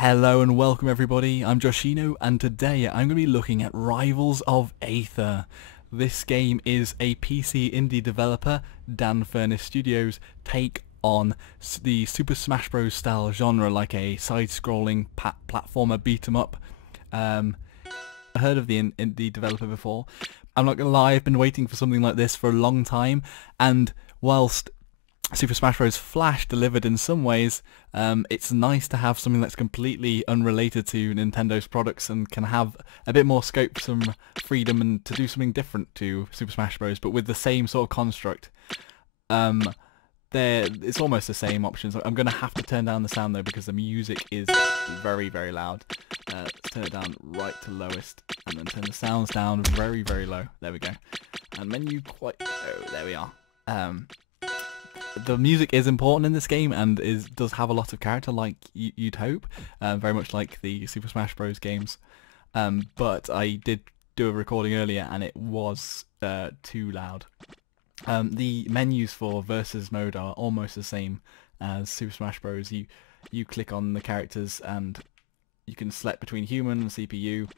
Hello and welcome everybody, I'm Joshino and today I'm going to be looking at Rivals of Aether. This game is a PC indie developer, Dan Furnace Studios, take on the Super Smash Bros style genre, like a side-scrolling platformer beat-em-up. I heard of the indie developer before. I'm not going to lie, I've been waiting for something like this for a long time, and whilst Super Smash Bros. Flash delivered in some ways, it's nice to have something that's completely unrelated to Nintendo's products and can have a bit more scope, some freedom, and to do something different to Super Smash Bros. But with the same sort of construct. It's almost the same options. I'm going to have to turn down the sound though because the music is very, very loud. Let's turn it down right to lowest and then turn the sounds down very, very low. There we go. And menu quite... Oh, there we are. The music is important in this game and does have a lot of character, like you'd hope, very much like the Super Smash Bros. Games. But I did do a recording earlier and it was too loud. The menus for versus mode are almost the same as Super Smash Bros. You click on the characters and you can select between human and CPU.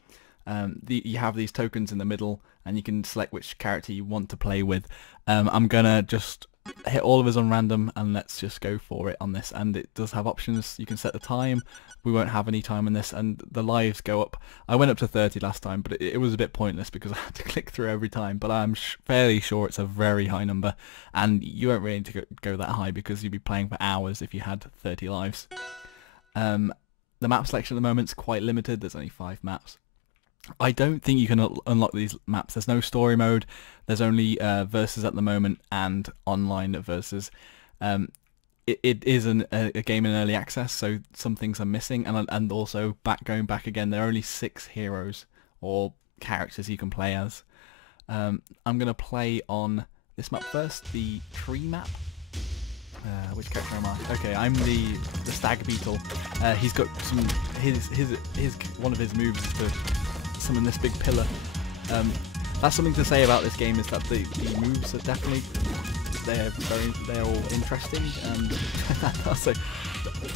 You have these tokens in the middle and you can select which character you want to play with. I'm gonna just hit all of us on random and let's just go for it on this, and it does have options. You can set the time. We won't have any time in this, and the lives go up. I went up to 30 last time, but it was a bit pointless because I had to click through every time, but I'm fairly sure it's a very high number, and you won't really need to go that high because you'd be playing for hours if you had 30 lives. The map selection at the moment is quite limited. There's only 5 maps. I don't think you can unlock these maps. There's no story mode. There's only versus at the moment and online versus. It is a game in early access, so some things are missing, and also going back again, there are only 6 heroes or characters you can play as. I'm gonna play on this map first, the tree map. Which character am I? Okay, I'm the stag beetle. He's got some one of his moves is to summon this big pillar. That's something to say about this game, is that the moves are definitely they're all interesting, and also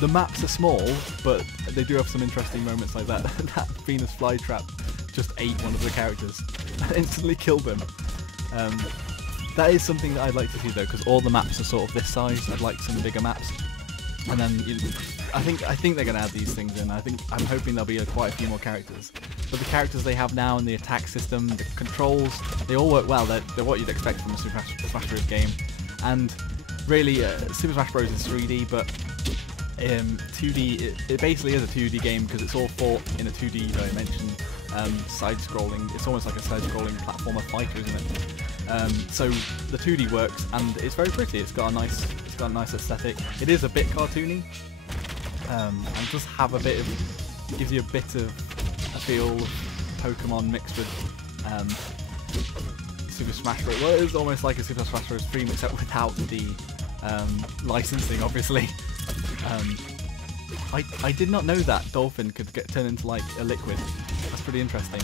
the maps are small, but they do have some interesting moments like that. That Venus flytrap just ate one of the characters and instantly killed him. That is something that I'd like to see though, because all the maps are sort of this size. I'd like some bigger maps. And then I think they're going to add these things in. I'm hoping there'll be quite a few more characters. But the characters they have now and the attack system, the controls, they all work well. They're what you'd expect from a Super Smash Bros. Game. And really, Super Smash Bros. Is 3D, but 2D. It basically is a 2D game because it's all fought in a 2D dimension, side-scrolling. It's almost like a side-scrolling platformer fighter, isn't it? So the 2D works and it's very pretty. It's got a nice aesthetic. It is a bit cartoony, and just have a bit of, gives you a bit of a feel of Pokemon mixed with Super Smash Bros. Well, it is almost like a Super Smash Bros. Stream, except without the licensing, obviously. I did not know that Dolphin could turn into like a liquid. That's pretty interesting.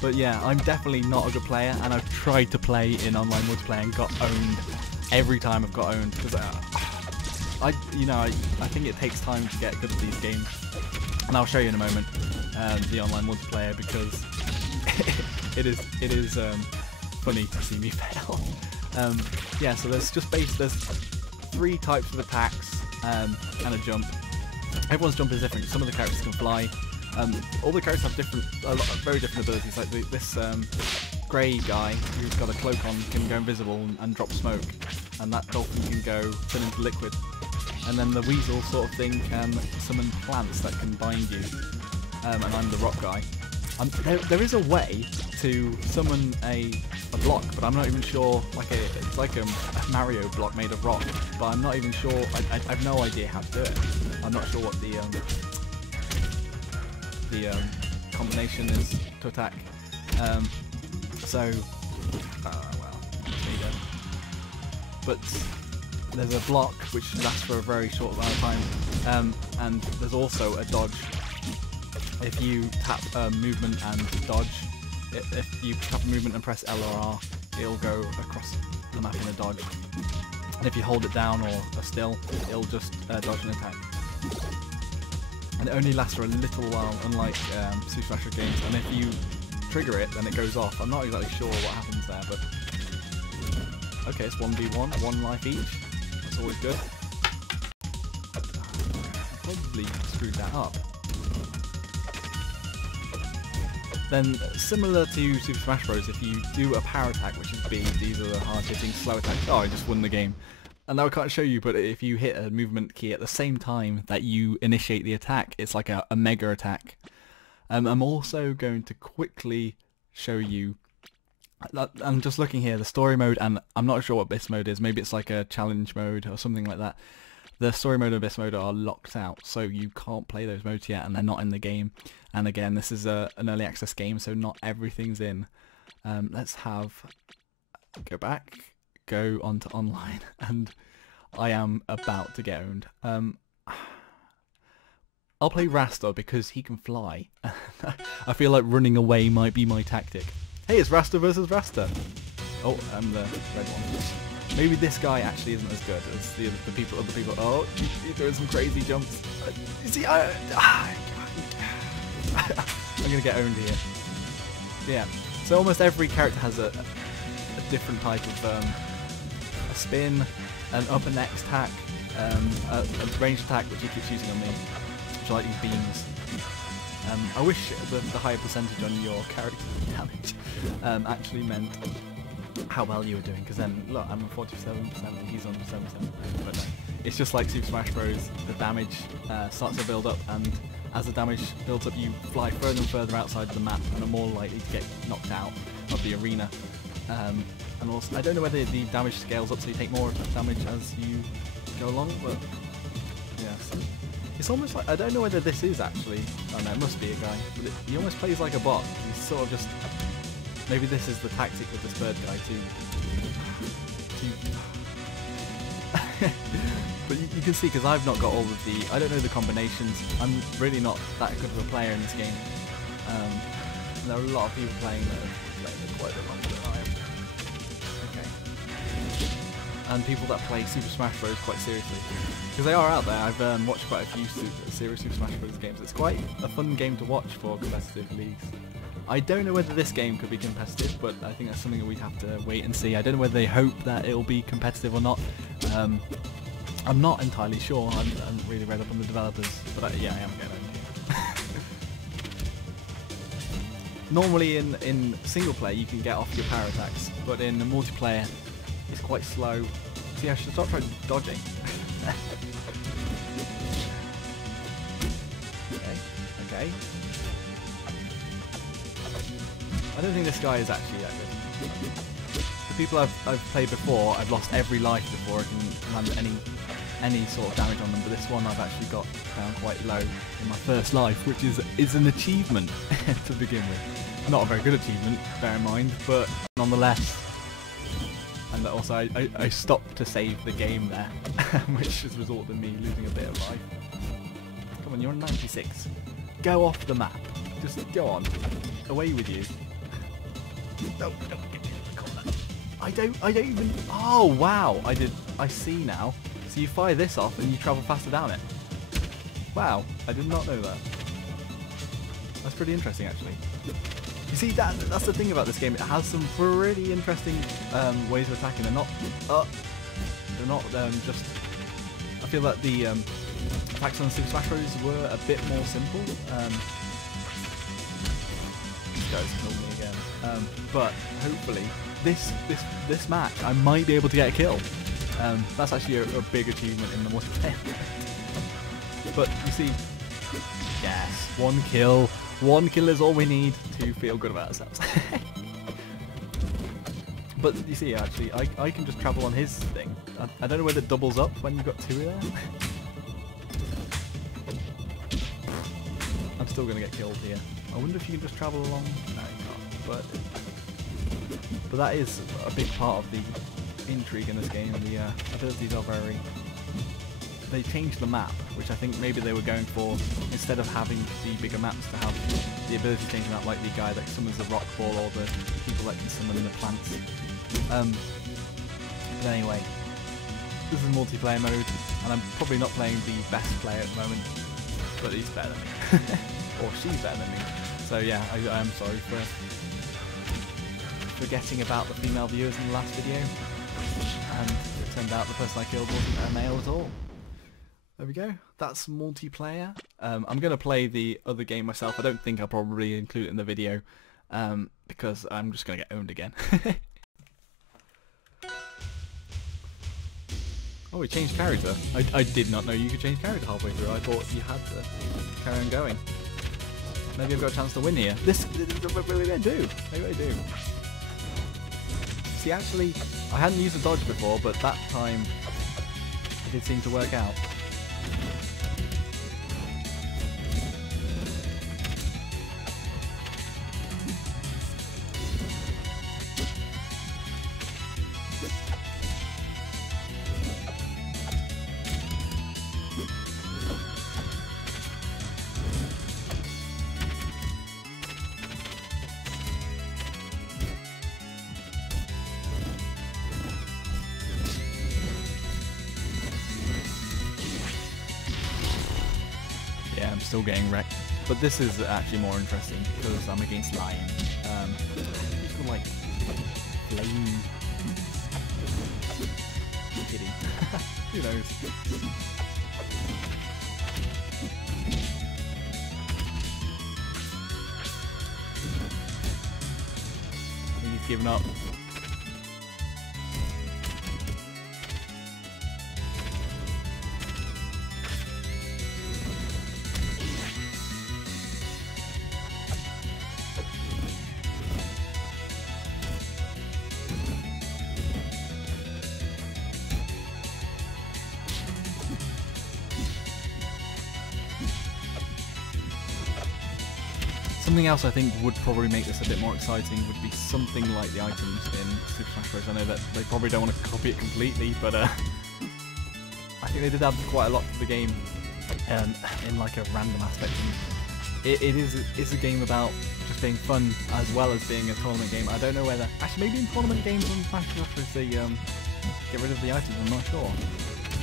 But yeah, I'm definitely not a good player, and I've tried to play in online multiplayer and got owned every time I've got owned, because I think it takes time to get good at these games, and I'll show you in a moment the online multiplayer, because it is funny to see me fail. Yeah, so there's 3 types of attacks and a jump. Everyone's jump is different. Some of the characters can fly. All the characters have very different abilities. Like this grey guy who's got a cloak on can go invisible and drop smoke, and that dolphin can turn into liquid. And then the weasel sort of thing can summon plants that can bind you. And I'm the rock guy. There is a way to summon a block, but I'm not even sure. It's like a Mario block made of rock, but I'm not even sure. I have no idea how to do it. I'm not sure what the combination is to attack. Well, there you go. But there's a block which lasts for a very short amount of time, and there's also a dodge. If you tap movement and dodge, if you tap movement and press L or R, it'll go across the map in a dodge. And if you hold it down or still, it'll just dodge an attack. and it only lasts for a little while, unlike Super Smash Bros. Games, and if you trigger it, then it goes off. I'm not exactly sure what happens there, but... Okay, it's 1v1, 1 life each. That's always good. Probably screwed that up. Then, similar to Super Smash Bros, if you do a power attack, which is B, these are the hard-hitting slow attacks. Oh, I just won the game. And now I can't show you, but if you hit a movement key at the same time that you initiate the attack, it's like a mega attack. I'm also going to quickly show you... I'm just looking here, the story mode, and I'm not sure what this mode is. Maybe it's like a challenge mode or something like that. The story mode and this mode are locked out, so you can't play those modes yet, and they're not in the game. And again, this is an early access game, so not everything's in. Let's go back, go onto online, and I am about to get owned. I'll play Rasta because he can fly. I feel like running away might be my tactic. Hey, it's Rasta versus Rasta. Oh, I'm the red one. Maybe this guy actually isn't as good as the other people. Oh, he's doing some crazy jumps. You see, I'm gonna get owned here. Yeah. So almost every character has a different type of a spin, an up and next attack, a ranged attack which he keeps using on me, which are like these beams. I wish the higher percentage on your character damage actually meant how well you were doing, because then look, I'm on 47% and he's on 7%. But no, it's just like Super Smash Bros. The damage starts to build up, and as the damage builds up, you fly further and further outside of the map and are more likely to get knocked out of the arena. And also, I don't know whether the damage scales up so you take more damage as you go along, but yeah. So it's almost like, I don't know whether this is actually, oh no, it must be a guy, but he almost plays like a bot. He's sort of just, maybe this is the tactic with this bird guy But you can see, because I've not got all of the, I don't know the combinations, I'm really not that good of a player in this game. There are a lot of people playing that have played it quite a bit longer than I am. Okay. And people that play Super Smash Bros. Quite seriously. Because they are out there, I've watched quite a few serious Super Smash Bros. Games. It's quite a fun game to watch for competitive leagues. I don't know whether this game could be competitive, but I think that's something that we'd have to wait and see. I don't know whether they hope that it'll be competitive or not. I'm not entirely sure. I haven't really read up on the developers, but yeah, I am getting over here. Normally in single player you can get off your power attacks, but in the multiplayer it's quite slow. See, I should start trying dodging. Okay. I don't think this guy is actually that good. The people I've played before, I've lost every life before I can land any sort of damage on them, but this one I've actually got down quite low in my first life, which is an achievement to begin with. Not a very good achievement, bear in mind, but nonetheless. And also I stopped to save the game there, which has resulted in me losing a bit of life. Come on, you're on 96. Go off the map. Just go on. Away with you. No, don't get me in the corner. I don't even... Oh, wow. I see now. So you fire this off and you travel faster down it. Wow, I did not know that. That's pretty interesting, actually. You see, that's the thing about this game. It has some pretty interesting ways of attacking. They're not just... I feel that the attacks on Super Smash Bros. Were a bit more simple. This guy's killed me again. But hopefully, this match, I might be able to get a kill. That's actually a big achievement in the multiplayer. But you see, yes, one kill. One kill is all we need to feel good about ourselves. But you see, actually, I can just travel on his thing. I don't know whether it doubles up when you've got two there. I'm still going to get killed here. I wonder if you can just travel along. No, you can't. But that is a big part of the intrigue in this game. The abilities are very... They changed the map, which I think maybe they were going for, instead of having the bigger maps, to have the ability to change the map, like the guy that summons the rock ball or the people that can summon the plants. But anyway, this is multiplayer mode, and I'm probably not playing the best player at the moment. but he's better than me. Or she's better than me. So yeah, I am sorry for forgetting about the female viewers in the last video. And it turned out the person I killed wasn't a male at all. There we go. That's multiplayer. I'm going to play the other game myself. I don't think I'll probably include it in the video because I'm just going to get owned again. Oh, we changed character. I did not know you could change character halfway through. I thought you had to carry on going. Maybe I've got a chance to win here. Maybe I do. Maybe I do. See, actually, I hadn't used a dodge before, but that time it did seem to work out. Yeah, I'm still getting wrecked. But this is actually more interesting because I'm against Lion. He's got like flame. Kidding. Who knows? I think he's given up. Something else I think would probably make this a bit more exciting would be something like the items in Super Smash Bros. I know that they probably don't want to copy it completely, but I think they did add quite a lot to the game in like a random aspect. And it's a game about just being fun as well as being a tournament game. I don't know whether actually maybe in tournament games on Smash Bros. They get rid of the items. I'm not sure. I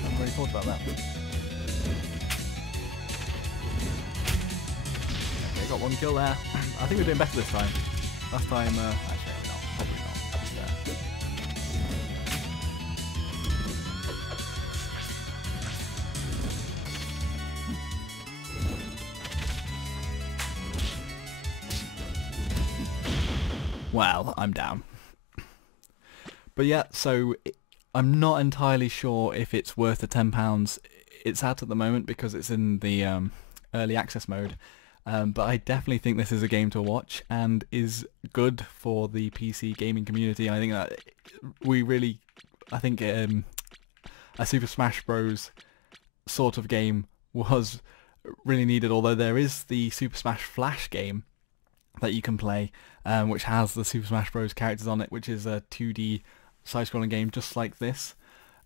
haven't really thought about that. Got one kill there. I think we're doing better this time. Last time, actually not, probably not. Well, I'm down. But yeah, so I'm not entirely sure if it's worth the £10. It's out at the moment because it's in the early access mode. But I definitely think this is a game to watch and is good for the PC gaming community. I think that I think a Super Smash Bros. Sort of game was really needed, although there is the Super Smash Flash game that you can play, which has the Super Smash Bros. Characters on it, which is a 2D side-scrolling game just like this.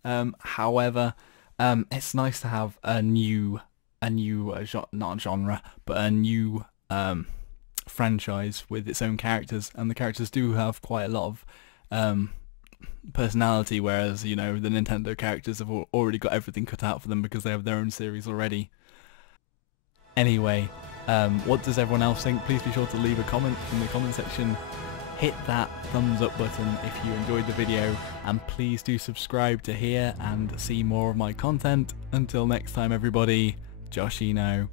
However, it's nice to have a new not genre, but a new franchise with its own characters, and the characters do have quite a lot of personality, whereas, you know, the Nintendo characters have already got everything cut out for them because they have their own series already. Anyway, what does everyone else think? Please be sure to leave a comment in the comment section. Hit that thumbs up button if you enjoyed the video, and please do subscribe to hear and see more of my content. Until next time, everybody, Joshino.